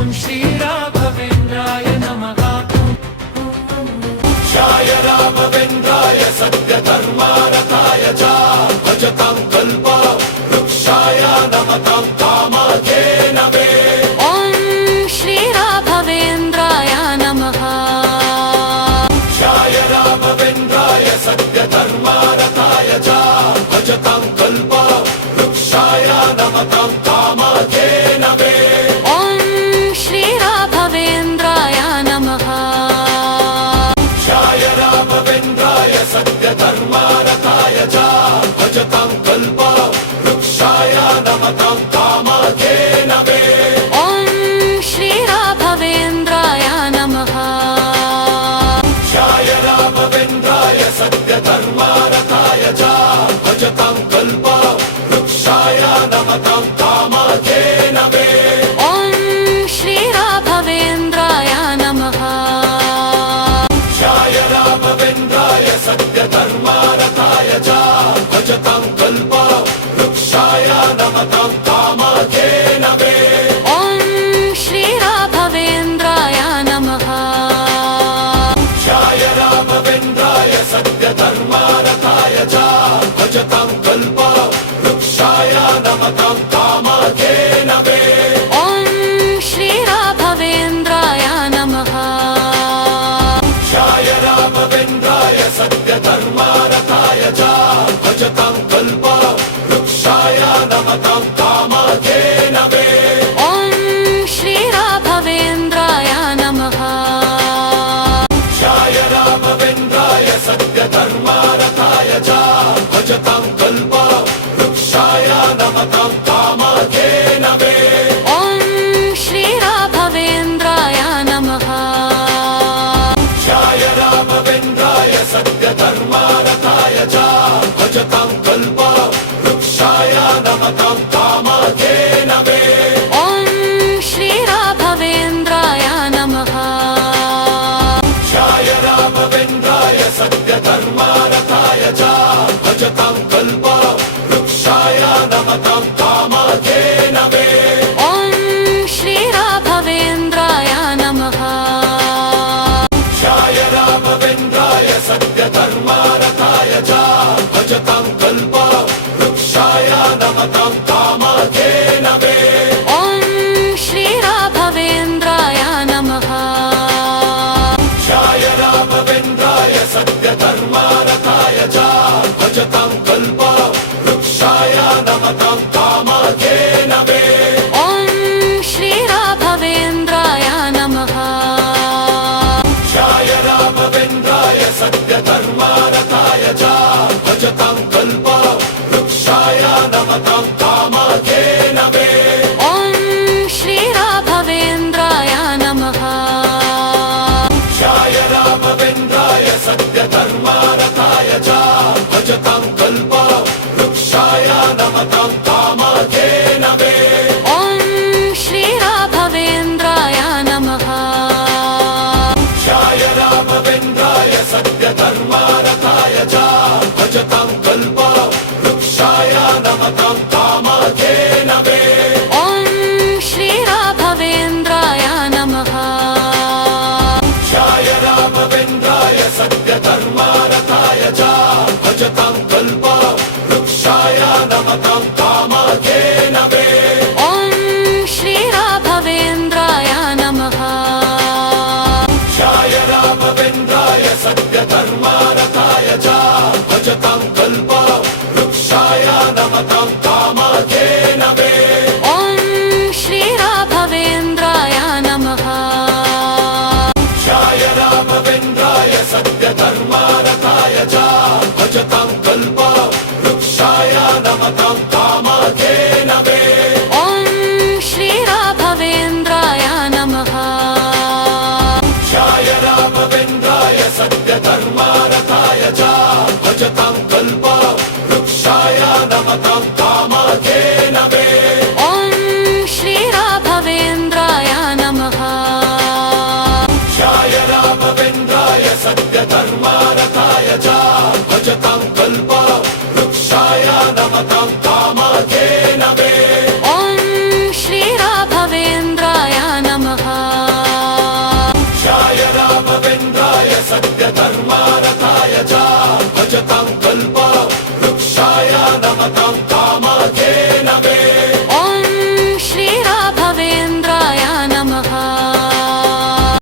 ॐ श्रीराघवेन्द्राय नमः। य रामवेन्द्राय सत्यधर्मारथाय च भजतां कल्प वृक्षाय नमतां कामाध्ये नवे ॐ श्रीराघवेन्द्राय नमः। य रामवेन्द्राय कल्प वृक्षाय नमतां कामाध्ये नवे ॐ श्रीराघवेन्द्राय नमः य रामवेन्द्राय सत्यधर्मारथाय च भजतां कल्प वृक्षाय नमतां कामाध्ये नवे ॐ श्रीराघवेन्द्राय नमः य रामवेन्द्राय सत्यधर्मारथाय च भजतां नमतां कामाध्ये नवे ॐ श्रीराघवेन्द्राय नमः। य रामवेन्द्राय सत्यधर्मारथाय च भजतां कल्प वृक्षाय कामाध्ये नवे ॐ श्रीराघवेन्द्राय नमः। य रामवेन्द्राय सत्यधर्मारथाय च भजतां Bilbao, Rukşaya, Ramadan रामवेन्द्राय सत्यधर्मारथाय च भजतां कल्प वृक्षाय नमतां कामाध्ये नवे ॐ श्रीराघवेन्द्राय नमः। य रामवेन्द्राय सत्यधर्मारथाय च भजतां कल्प वृक्षाय नमतां कामाध्ये सत्यधर्मारथाय च भजतां कल्प वृक्षाय नमतां कामाध्ये सत्यधर्मारथाय च Hoca, hoca tam Rukshaya Namatanta.